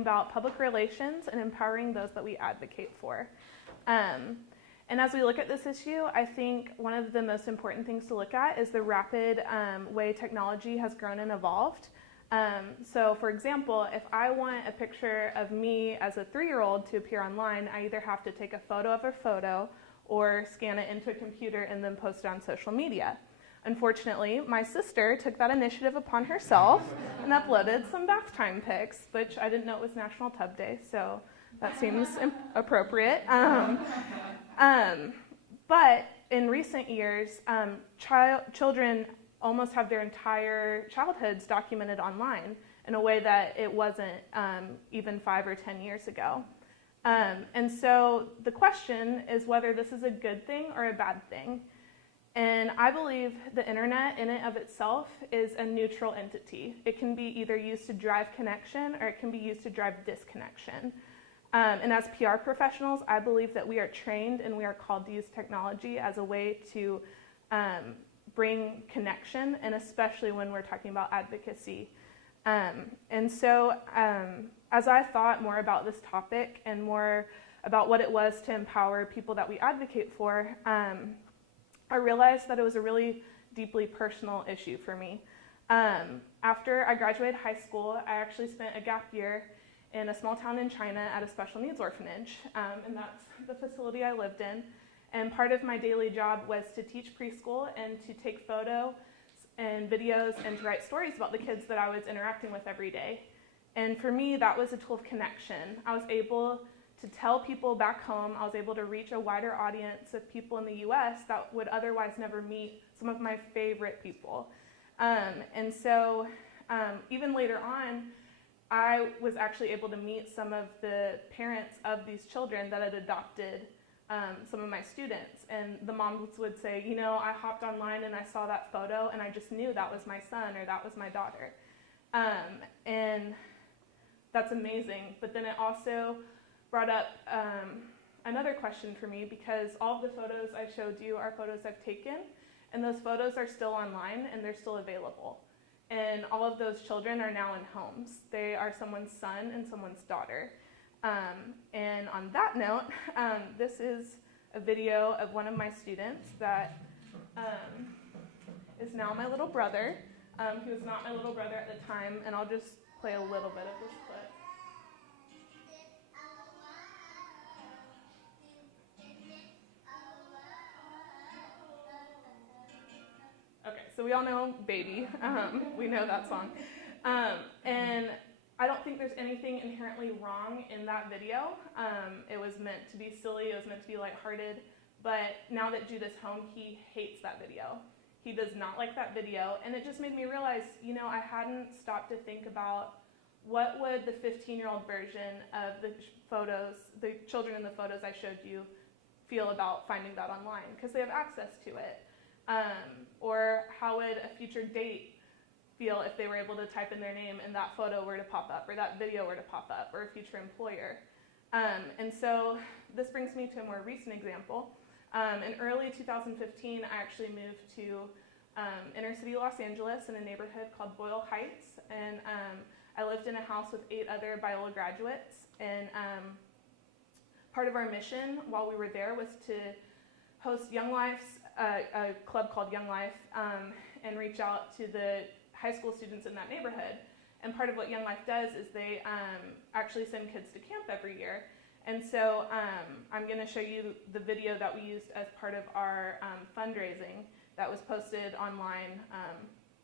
about public relations and empowering those that we advocate for. And as we look at this issue, I think one of the most important things to look at is the rapid way technology has grown and evolved. So for example, if I want a picture of me as a 3-year-old to appear online, I either have to take a photo of a photo or scan it into a computer and then post it on social media. Unfortunately, my sister took that initiative upon herself and uploaded some bath time pics, which I didn't know it was National Tub Day, so that seems appropriate. But in recent years, children almost have their entire childhoods documented online in a way that it wasn't even 5 or 10 years ago. And so the question is whether this is a good thing or a bad thing. And I believe the internet in and of itself is a neutral entity. It can be either used to drive connection or it can be used to drive disconnection. And as PR professionals, I believe that we are trained and we are called to use technology as a way to bring connection, and especially when we're talking about advocacy. And so as I thought more about this topic and more about what it was to empower people that we advocate for, I realized that it was a really deeply personal issue for me. After I graduated high school, I actually spent a gap year in a small town in China at a special needs orphanage, and that's the facility I lived in. And part of my daily job was to teach preschool and to take photos and videos and to write stories about the kids that I was interacting with every day. And for me, that was a tool of connection. I was able to tell people back home, I was able to reach a wider audience of people in the US that would otherwise never meet some of my favorite people. And so even later on, I was actually able to meet some of the parents of these children that had adopted some of my students. And the moms would say, you know, I hopped online and I saw that photo and I just knew that was my son or that was my daughter. And that's amazing. But then it also brought up another question for me, because all of the photos I showed you are photos I've taken, and those photos are still online and they're still available. And all of those children are now in homes. They are someone's son and someone's daughter. And on that note, this is a video of one of my students that is now my little brother. He was not my little brother at the time, and I'll just play a little bit of this clip. Okay, so we all know Baby. We know that song. And I don't think there's anything inherently wrong in that video. It was meant to be silly, it was meant to be lighthearted, but now that Judah's home, he hates that video. He does not like that video, and it just made me realize, you know, I hadn't stopped to think about what would the 15-year-old version of the photos, the children in the photos I showed you, feel about finding that online, because they have access to it. Or how would a future date feel if they were able to type in their name and that photo were to pop up, or that video were to pop up, or a future employer. And so this brings me to a more recent example. In early 2015, I actually moved to inner city Los Angeles in a neighborhood called Boyle Heights, and I lived in a house with 8 other Biola graduates. And part of our mission while we were there was to host Young Life's, a club called Young Life, and reach out to the high school students in that neighborhood. And part of what Young Life does is they actually send kids to camp every year. And so I'm going to show you the video that we used as part of our fundraising that was posted online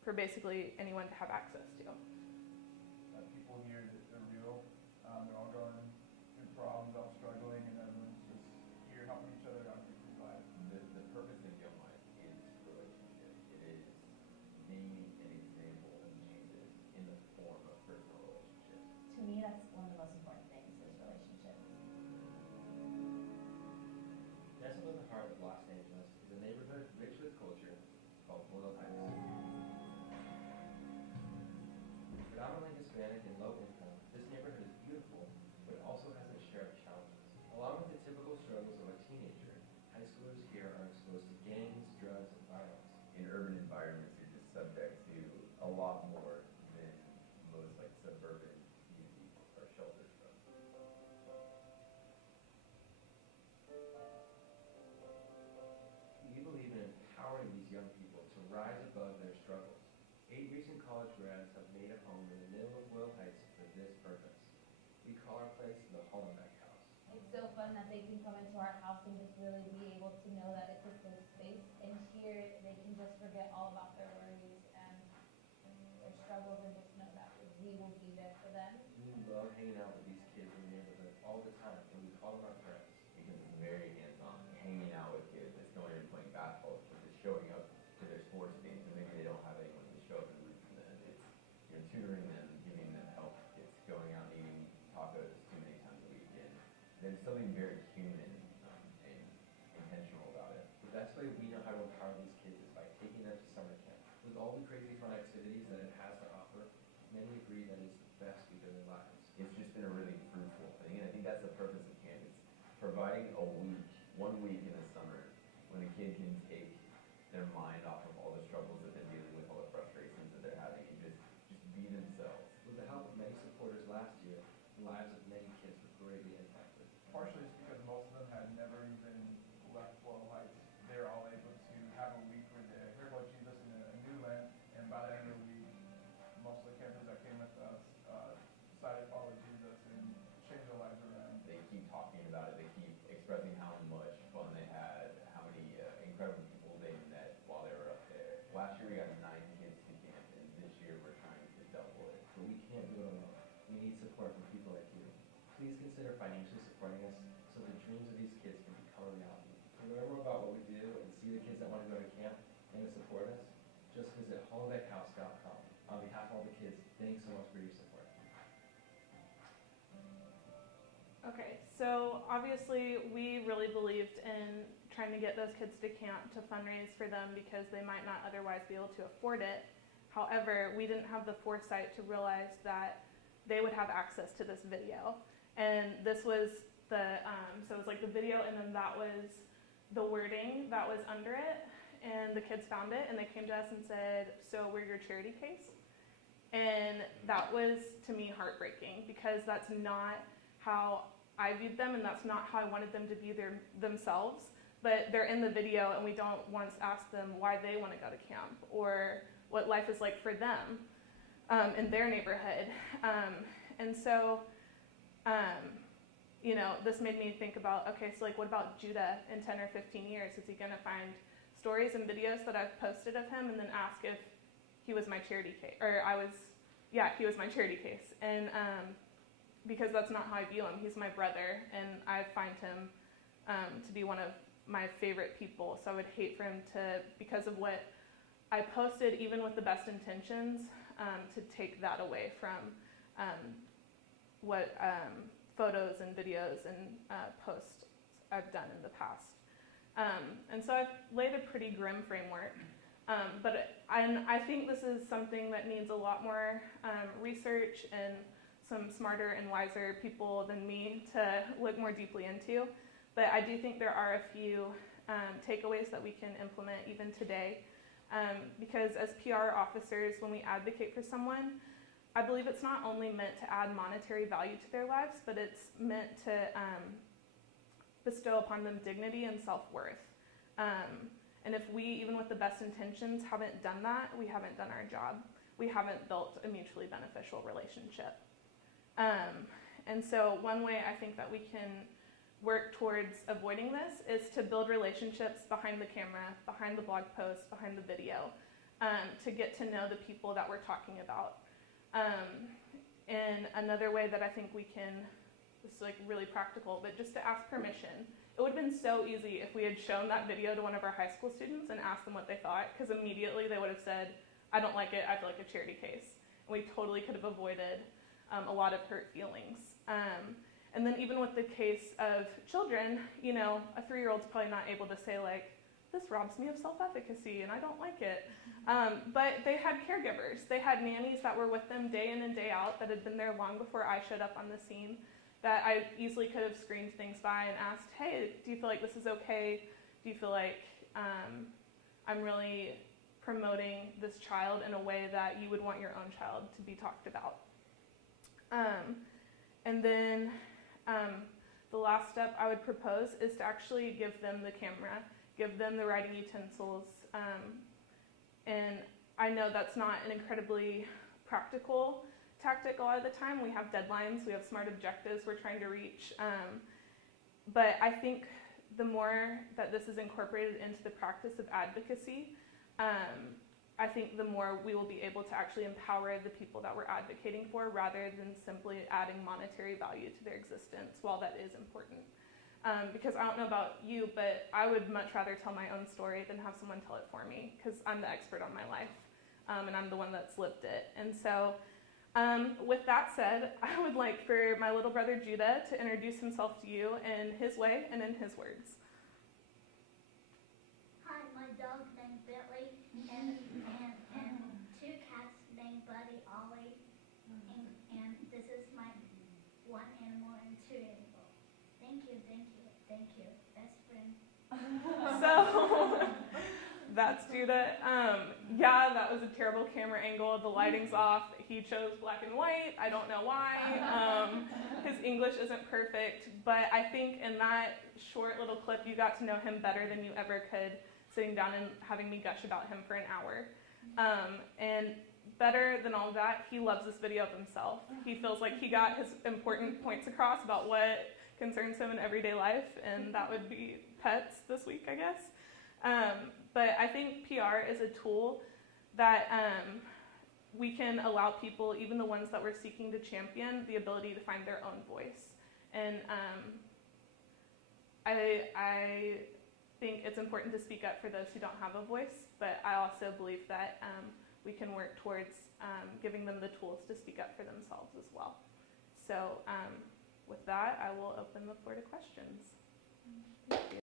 for basically anyone to have access to. People here that are real, they're all going through problems, all struggling, and everyone's just here helping each other out through life. The purpose of Young Life is relationship. It is being an example of Jesus in the form of personal relationships. To me, that's one of the most important things, is relationships. Nestled in the heart of Los Angeles is a neighborhood rich with culture called Boyle Heights. Predominantly Hispanic and low income, this neighborhood is beautiful, but it also has its share of challenges. Along with the typical struggles of a teenager, high schoolers here are exposed to gangs, drugs, and violence. In urban environments, you're just subject to a lot more than most like suburban communities are sheltered rise above their struggles. 8 recent college grads have made a home in the middle of Will Heights for this purpose. We call our place the Hollenbeck House. It's so fun that they can come into our house and just really be able to know that it's a safe space. And here they can just forget all about their worries and their struggles and just know that we will be there for them. We love hanging out with these kids in the neighborhood all the time, and we call them our friends. Because it's very hands-on, hanging out with kids, it's going and playing basketball, it's just showing up to their sports games, and maybe they don't have anyone to show up and root for them. It's, tutoring them, giving them help, it's going out and eating tacos too many times a week, and there's something very human and intentional about it. The best way we know how to empower these kids is by taking them to summer camp. With all the crazy fun activities that it has to offer, many agree that it's the best week of their lives. It's just been a really fruitful thing, and I think that's the purpose of camp, is providing a week, 1 week in the summer, when a kid can take their mind off of all the struggles that they're dealing with, all the frustrations that they're having, and just be themselves. With the help of many supporters last year, the lives of many kids were greatly impacted. Partially it's because most of them had never even left Floral Heights. They were all able to have a week where they heard about Jesus in a new land, and by the end of the week, most of the campers that came with us decided to follow Jesus and change their lives around. They keep talking about it, they keep expressing how much fun they had, how many incredible people they met while they were up there. Last year we got 9 kids to camp, and this year we're trying to double it. But we can't do it alone. We need support from people like you. Please consider financially supporting us so the dreams of these kids can become a reality. To learn more about what we do and see the kids that want to go to camp and to support us, just visit hollenbeckhouse.com. On behalf of all the kids, thanks so much for your support. Okay, so obviously we really believed in trying to get those kids to camp to fundraise for them because they might not otherwise be able to afford it. However, we didn't have the foresight to realize that they would have access to this video. And this was so it was like the video, and then that was the wording that was under it. And the kids found it, and they came to us and said, "So we're your charity case?" And that was, to me, heartbreaking, because that's not how I viewed them, and that's not how I wanted them to view themselves. But they're in the video, and we don't once ask them why they want to go to camp or what life is like for them in their neighborhood. And so, this made me think about, okay, so like, what about Judah in 10 or 15 years? Is he going to find stories and videos that I've posted of him and then ask if he was my charity case, or he was my charity case? And because that's not how I view him. He's my brother, and I find him to be one of my favorite people. So I would hate for him to, because of what I posted, even with the best intentions, to take that away from what photos and videos and posts I've done in the past. And so I've laid a pretty grim framework, but I think this is something that needs a lot more research and some smarter and wiser people than me to look more deeply into. But I do think there are a few takeaways that we can implement even today. Because as PR officers, when we advocate for someone, I believe it's not only meant to add monetary value to their lives, but it's meant to bestow upon them dignity and self-worth. And if we, even with the best intentions, haven't done that, we haven't done our job. We haven't built a mutually beneficial relationship. And so one way I think that we can work towards avoiding this is to build relationships behind the camera, behind the blog post, behind the video, to get to know the people that we're talking about. And another way that I think we can, this is like really practical, but just to ask permission. It would have been so easy if we had shown that video to one of our high school students and asked them what they thought, because immediately they would have said, "I don't like it, I feel like a charity case." And we totally could have avoided a lot of hurt feelings. And then even with the case of children, a 3-year-old's probably not able to say, like, "This robs me of self-efficacy and I don't like it." But they had caregivers. They had nannies that were with them day in and day out that had been there long before I showed up on the scene, that I easily could have screened things by and asked, "Hey, do you feel like this is okay? Do you feel like I'm really promoting this child in a way that you would want your own child to be talked about?" And then the last step I would propose is to actually give them the camera, give them the writing utensils, And I know that's not an incredibly practical tactic a lot of the time. We have deadlines, we have smart objectives we're trying to reach. But I think the more that this is incorporated into the practice of advocacy, I think the more we will be able to actually empower the people that we're advocating for rather than simply adding monetary value to their existence, while that is important. Because I don't know about you, but I would much rather tell my own story than have someone tell it for me, because I'm the expert on my life, and I'm the one that's lived it. And so with that said, I would like for my little brother Judah to introduce himself to you in his way and in his words. Hi, my dog named Billy, and two cats named Buddy, Ollie, and this is my one animal and two animals. Thank you, best friend. So that's Judah. Yeah, that was a terrible camera angle. The lighting's off. He chose black and white. I don't know why. His English isn't perfect, but I think in that short little clip, you got to know him better than you ever could sitting down and having me gush about him for an hour. And better than all that, he loves this video of himself. He feels like he got his important points across about what concerns him in everyday life, and that would be pets this week, I guess. But I think PR is a tool that we can allow people, even the ones that we're seeking to champion, the ability to find their own voice. And I think it's important to speak up for those who don't have a voice, but I also believe that we can work towards giving them the tools to speak up for themselves as well. So with that, I will open the floor to questions. Thank you.